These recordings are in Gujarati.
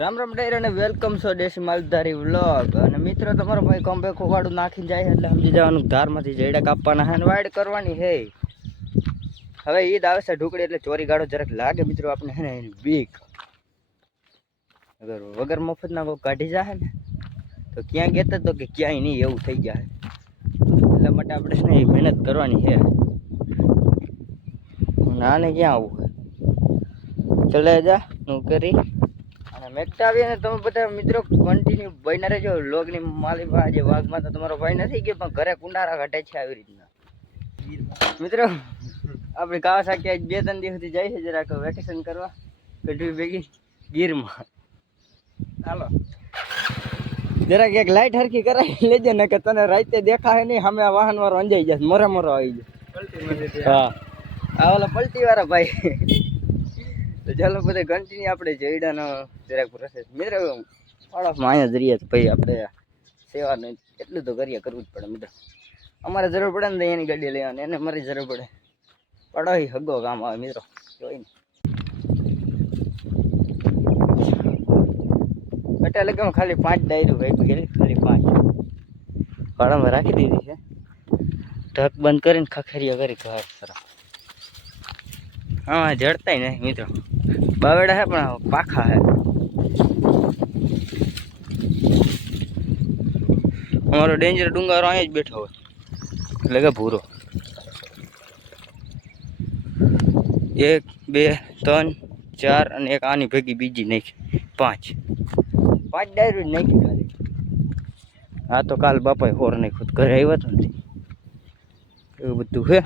રામ રામ ડાયર અને વેલકમ છો દેશી માલધારી વ્લોગ. અને મિત્રો તમારો ભાઈ કોમ્બે ખોવાડું નાખીને જાય એટલે સમજી જવાનું ધારમાંથી જઈડા કાપવાના હે વાઈડ કરવાની હે. હવે ઈદ આવે છે ઢુકડી એટલે ચોરી ગાડો જરાક લાગે મિત્રો આપણે હે ને બીક. અગર વગર મફતના કોઈ કાઢી જાય ને તો ક્યાં કહેતા તો કે ક્યાંય નહીં એવું થઈ જાય. એટલા માટે આપણે છે ને મહેનત કરવાની છે. નાને ક્યાં આવું ચલે જા નું કરી અને મેકતા આવીએ ને તમે બધા મિત્રો કન્ટિન્યુ બન્યા રહેજો. લોગની માલી આજે વાઘમાં તો તમારો ભાઈ નથી ગયો પણ ઘરે કુંડારા ઘટે છે આવી રીતના. મિત્રો આપણે કાવાસાકી આજ 2-3 દિવસ સુધી જાય છે જરાક વેકેશન કરવા કઢવી ભેગી ગીરમાં. ચાલો જરાક એક લાઈટ હરખી કરાવી લેજે ને કે તને રાતે દેખાય નહીં સામે આ વાહન વાળો અંજાઈ જશે મોરે મોરો આવી જાય. હા આ ઓલા પલટી વાળા ભાઈ. તો ચાલો બધા કન્ટિન્યુ આપણે જઈડાનો જરાક પ્રોસેસ મિત્રો પાડોશમાં અહીંયા જ રહીએ તો ભાઈ આપણે સેવાનું એટલું તો કરવું જ પડે મિત્રો. અમારે જરૂર પડે ને એની ગાડી લેવાની એને મારી જરૂર પડે પડોશી હગો કામ આવે મિત્રો. જોઈને એટલે કે ખાલી 5 ડાયરું ભાઈ ગયેલી ખાલી 5 ભાડામાં રાખી દીધી છે. ઢક બંધ કરીને ખખેરિયા કરી ઘર સરસ. હા જડતાય નહીં મિત્રો બાવેડા હે પણ પાખા હે. અમારો ડેન્જર ડુંગારો અહીંયા જ બેઠો હોય એટલે કે ભૂરો. 1 2 3 4 અને એક આની ભેગી બીજી નાખી 5 ડાયરું જ નાખી ખાલી. હા તો કાલ બાપાએ હોર નાખ્યું ઘરે આવ્યા તો નથી એવું બધું હે.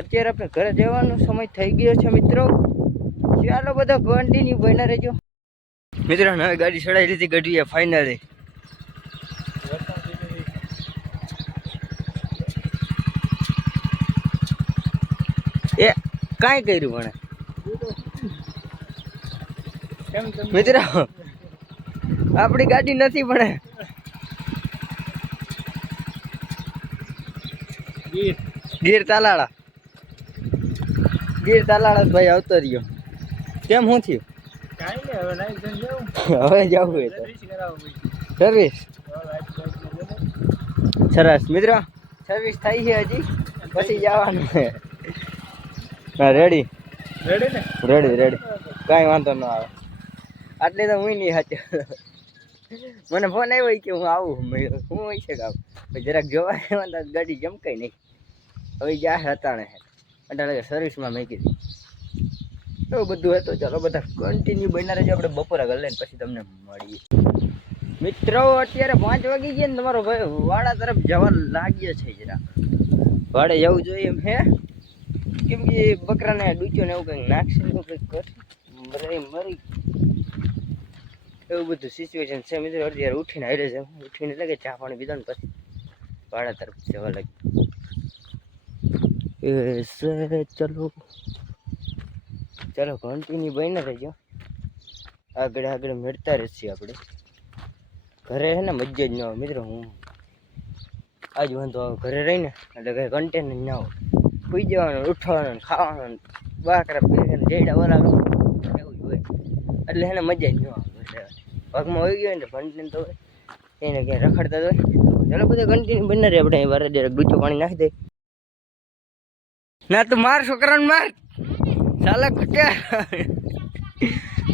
અત્યારે આપણે ઘરે જવાનો સમય થઈ ગયો છે મિત્રો. ચાલો બધા કન્ટિન્યુ બન્યા રહેજો મિત્રો. હવે ગાડી ચડાવી લીધી ગઢવીએ ફાઇનલી. એ કાંઈ કર્યું મને મિત્રો આપણી ગાડી નથી પણ ગીર તાલાળા ભાઈ આવતો રહ્યો. કેમ શું થયું? હવે જવું હોય તો સર્વિસ સરસ મિત્રો. સર્વિસ થઈ છે હજી પછી જવાનું છે. હા રેડી કાંઈ વાંધો ન આવે. આટલી તો હું નહીં સાચું. મને ફોન આવ્યો કે હું આવું હું હોય છે કામ જરાક જોવા ગાડી જમકાઈ નહીં. હવે જ્યાં હતાણે એટલે સર્વિસમાં મૂકી દીધી એવું બધું હતું. ચાલો બધા કન્ટિન્યુ બન્યા રહેજો. આપણે બપોરે ઘર લઈને પછી તમને મળીએ મિત્રો. અત્યારે 5 વાગી ગયા ને તમારો ભાઈ વાડા તરફ જવા લાગ્યો છે. જરાક વાડે જવું જોઈએ એમ હે કેમ કે બકરાને ડૂચો ને એવું કંઈક નાખશે એવું કંઈક કરશે મરી એવું બધું સિચ્યુએશન છે મિત્રો. અત્યારે ઉઠીને હારે છે ઉઠીને એટલે કે ચા પાણી પીધો ને પછી વાડા તરફ જવા લાગ્યું. ચલો કન્ટિન્યુ બન્યા રહેજો. આગળ મેળતા રહેશે આપણે. ઘરે છે ને મજા જ ન આવે મિત્રો. હું આજ વાંધો આવે ઘરે રહીને એટલે કંઈ કન્ટેન જ ના હોય. સુઈ જવાનું ઉઠવાનું ખાવાનું બાકરા ભેગા જેડા ઓલા એવું જ હોય એટલે એને મજા જ ન આવે. પગમાં હોઈ ગયો ને કન્ટેન તો હોય એને ક્યાંય રખડતા હોય. ચાલો બધા કન્ટિન્યુ બન્યા રહે. આપણે વારે જરાક ડૂચો પાણી નાખી દે ના તું मार छोकरान मार साला कुत्ते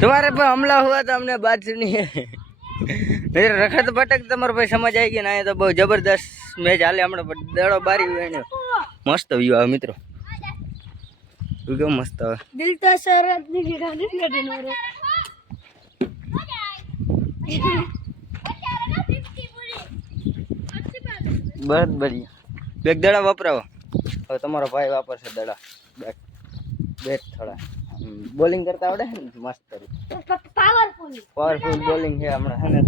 तुम्हारे पे हमला हुआ तो हमने बात सुनी है. मेरे रखत भटक તમારો ભાઈ સમજ આવી ગઈ ને. અહીંયા તો બહુ જબરદસ્ત મેચ હાલે હમણાં દડો બારી હોય ને મસ્ત વ્યૂ આવે મિત્રો. કેવું મસ્ત આવે દિલ તો શરત ની ગાડી લડે નો રે બસ બઢિયા. બેગ દડા વપરાવો. હવે તમારો ભાઈ વાપરશે દડા બેટ થોડા બોલિંગ કરતા આવડે ને મસ્ત પાવરફુલ બોલિંગ છે હમણાં હે ને.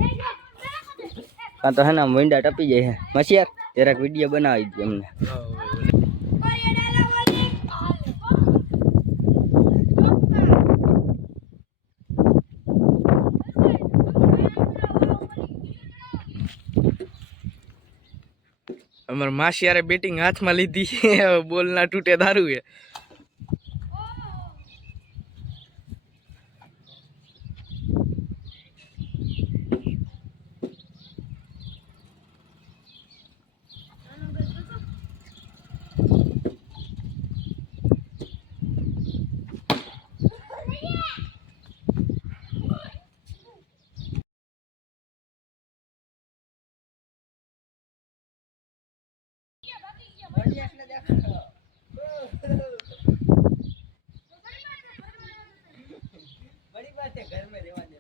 કાં તો હે ને મીંડા ટપી જાય છે મશિયાર જરાક વિડીયો બનાવી દે એમને. અમાર માસિયારે બેટિંગ હાથમાં લીધી છે. બોલ ના તૂટે દારૂ છે. बड़ी बात है घर में रहवा दे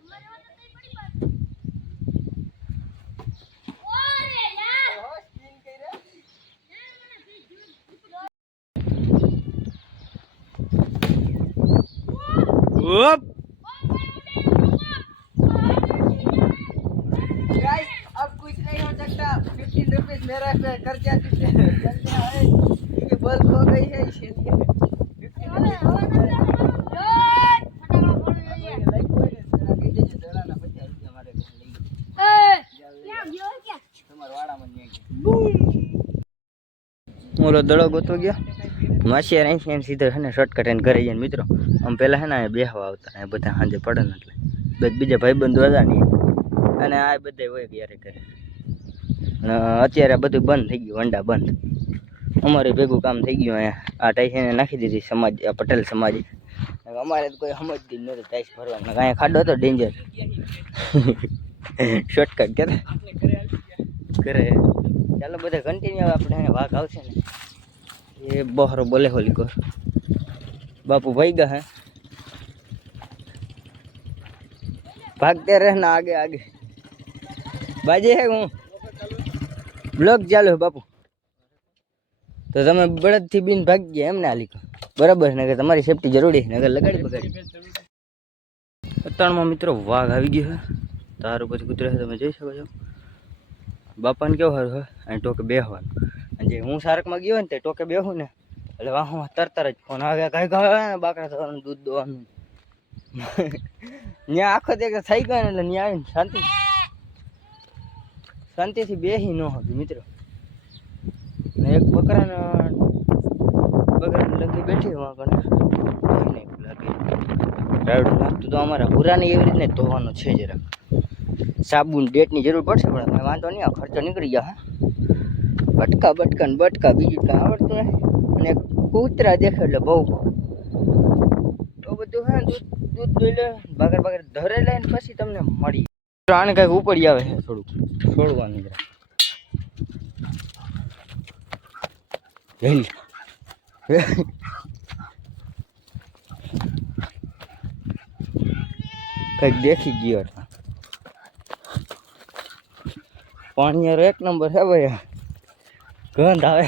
Whoop. Guys, अब कुछ नहीं हो सकता 15 रुपीज मेरा खर्चा जल्दी आए क्योंकि बल्ब हो गई है इसलिए 15 ઓલો દડો ગોતો ગયો માસી રહી એમ સીધો છે ને શોર્ટકટ એને ઘરે જઈને મિત્રો આમ પહેલાં છે ને બેહવા આવતા એ બધા સાંજે પડે ને એટલે બીજા ભાઈબંધો હતા નહીં અને આ બધા હોય ક્યારે કરે અત્યારે બધું બંધ થઈ ગયું વંડા બંધ અમારે ભેગું કામ થઈ ગયું અહીંયા આ ટાઈસ એને નાખી દીધી સમાજ પટેલ સમાજે અમારે તો કોઈ સમજતી નહોતું ટાઈસ ભરવાનું અહીંયા ખાડો હતો ડેન્જર શોર્ટકટ કે કરે ચાલો બધા કન્ટિન્યુ આપણે એને વાઘ આવશે ને એ બહારો બોલે હોલી કો બાપू भाई गा है भागते रहना आगे आगे बाजे है हूँ ब्लॉग चालू है बापू तो તમે બળદથી બીન ભાગી ગયા એમને આલી બરાબર ને કે તમારી સેફટી જરૂરી છે નગર લગાડી બગાડી અત્યારમાં મિત્રો વાઘ આવી ગયો છે તારું પછી કૂતરે તમે જોઈ શકો છો બાપાને કેવું સારું હોય અહીં ટોકે બેહવાનું અને જે હું સારકમાં ગયો ને તે ટોકે બેહું ને એટલે વાહ તરતર જ ફોન આવે કઈ કહે બાકરા થવાનું દૂધ દોવાનું ત્યાં આખો તે થઈ ગયો ને એટલે ત્યાં આવીને શાંતિથી બેસી ન હતી મિત્રો ને એક બકરાને લગી બેઠી વાં કને લાગે રાવડું લાગતું તો અમારા હુરાની એવી રીતને ધોવાનું છે જરાક સાબુન ડેટની જરૂર પડશે પણ અમે વાંધો નહીં ખર્ચો નીકળી ગયા હા બટકા બીજું કાંઈ આવડતું નહીં અને કૂતરા દેખે એટલે બહુ તો બધું હે દૂધ દોઈ લે બાગર ધરે લઈને પછી તમને મળી આને કાંઈક ઉપડી આવે છે થોડુંક છોડવાનું જરા કંઈક દેખી ગયો પાણી એક નંબર છે ભાઈ ગંધ આવે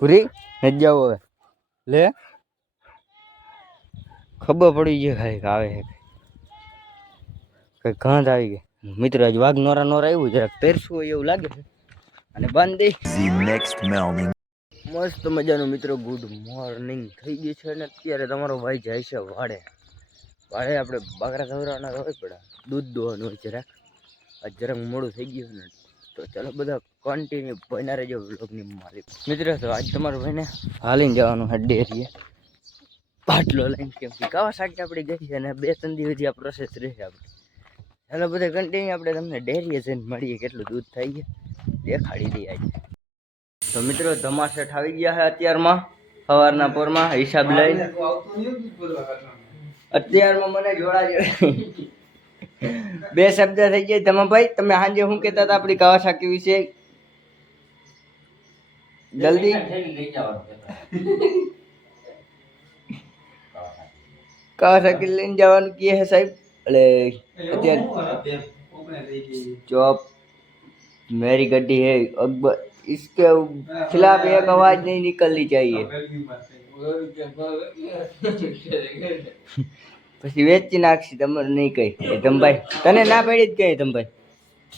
પૂરી નથી જાવ હવે લે ખબર પડી ગઈ ખાલી આવે છે કઈ ગંધ આવી ગઈ મિત્ર આજ વાઘ નોરા આવ્યું જરાક પહેરશું હોય એવું લાગે છે અને બાંધી મસ્ત મજાનું મિત્રો ગુડ મોર્નિંગ થઈ ગયું છે અને અત્યારે તમારો ભાઈ જાય છે વાડે આપણે બાકરા ધવરાના હોય પડે દૂધ દોવાનું હોય જરાક આજ જરાક મોડું થઈ ગયું ને તો ચાલો બધા કન્ટિન્યુ બના રહેજો વ્લોગની માલિક મિત્રો તો આજ તમારો ભાઈને હાલીને જવાનું છે ડેરીએ બાટલો લઈને કેમ કે કાવાસાકી આપણી ગઈ છે અને 2-3 દિવસથી આ પ્રોસેસ રહેશે આપણે ચાલો બધા કન્ટિન્યુ આપણે તમને ડેરીએ જઈને મળીએ કેટલું દૂધ થઈ ગયું દેખાડી દઈએ આજે તો મિત્રો ધમાસેઠ આવી ગયા છે અત્યારમાં સવારના પોરમાં હિસાબ લઈને અત્યારમાં મને જોડા જોડે 2 શબ્દ થઈ ગયા ધમાભાઈ તમે સાંજે શું કહેતા હતા આપણી કાવાસાકી વિશે જલ્દી કાવાસાકી લઈને જવાનું કહે છે સાહેબ એટલે અત્યારે चौप मेरी गड्डी है अकबर इसके खिलाफ एक आवाज नहीं निकलनी चाहिए પછી વેચી નાખશી તમારે નહીં કહી ધમભાઈ તને ના પાડી જ કહે ધમભાઈ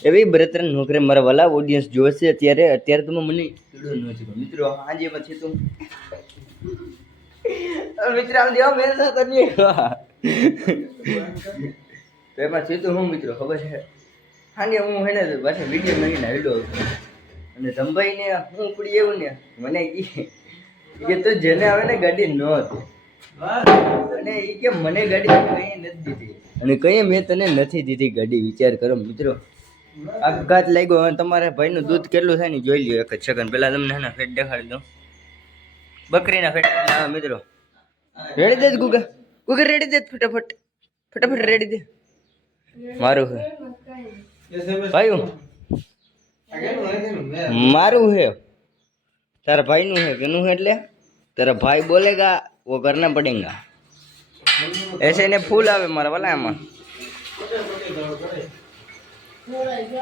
એવી બરતરન નોકરી મારા વાલા ઓડિયન્સ જોશે અત્યારે તમે મને મિત્રો હાજી પછી તું મિત્ર આમ દેવા મેરે સાથે નહીં તો એમાં સીધું હું મિત્રો ખબર છે હાંગે હું હેને પાછી વિડીયો નહીં નાડ્યો અને ધમભાઈને હું ઉપડી એવું ને મને કે તું જેને આવે ને ગાડી ન હતી અને એ કે મને ગાડી કઈ નથી દીધી અને કઈ મેં તને નથી દીધી ગાડી વિચાર કરો મિત્રો આપઘાત લાગ્યો હવે તમારા ભાઈનું દૂધ કેટલું થાય ને જોઈ લ્યો એક જ સેકન્ડ પહેલાં તમને એના ફેટ દેખાડી દઉં બકરીના ફેટ મિત્રો રેડી દે ગુગર રેડી દે ફટાફટ રેડી દે મારું ભાઈ मारू है तारा भाई नु है केनु है એટલે तेरा भाई बोलेगा वो करना पड़ेगा ऐसे ने फूल आवे मारा वाला एमा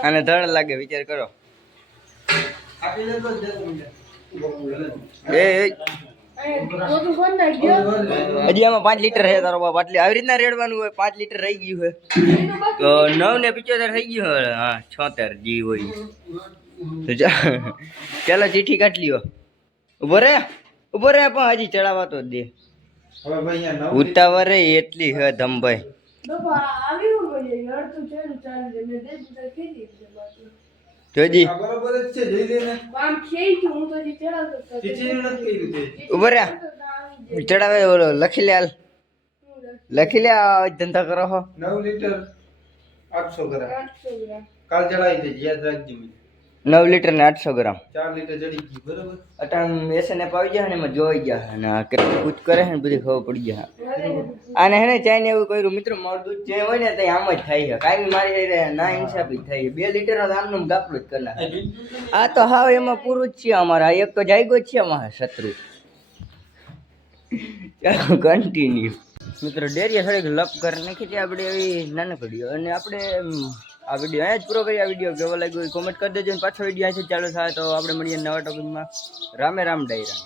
અને ધડ લાગે વિચાર કરો એ હજી આમાં 5 લીટર છે તારો બાપ આટલી આવી રીતના રેડવાનું હોય 5 લીટર રહી ગયું છે તો 9 ને 75 થઈ ગયું હવે હા 76 જી હોય તો ચાલો ચીઠી કાઢ લ્યો ઉભો રે પણ હજી ચડાવવા તો દે ઉતાવળ એટલી હે ધમભાઈ જોજી ઉભો રે ચડાવે ઓલો લખી લે હાલ લખી લે ધંધા કરો હો 9 લીટર 800 ગ્રામ કાલ ચડાવી દેજે યાદ રાખજો 9 લીટર ને 800 ગ્રામ 4 લીટર જડી ગયું બરાબર અટાણ એસને પાવી જાય ને એમાં જોઈ ગયા અને આ કેટલું કૂચ કરે છે ને બધી ખબર પડી જાય આને હે ને ચાઈ ને એવું કર્યું મિત્રો મારું દૂધ જે હોય ને તે આમ જ થાય છે કાંઈ મારી ના ઇન્સાફી થાય 2 લીટર નો આમનું ગાપલું જ કરી નાખે આ તો હાવ એમાં પૂરું જ છે અમારા એક તો જાયગો જ છે અમારા શત્રુ કન્ટિન્યુ મિત્રો ડેરીએ થોડીક લપ કરી નાખી હતી આપણે એવી નાનકડી અને આપણે આ વિડીયો અહીંયા જ પૂરો કરી આ વિડીયો કેવો લાગ્યો કોમેન્ટ કરી દેજો અને પાછો વિડીયો અહીંથી ચાલુ થાય તો આપણે મળીએ નવા ટોપિકમાં રામે રામ ડાયરા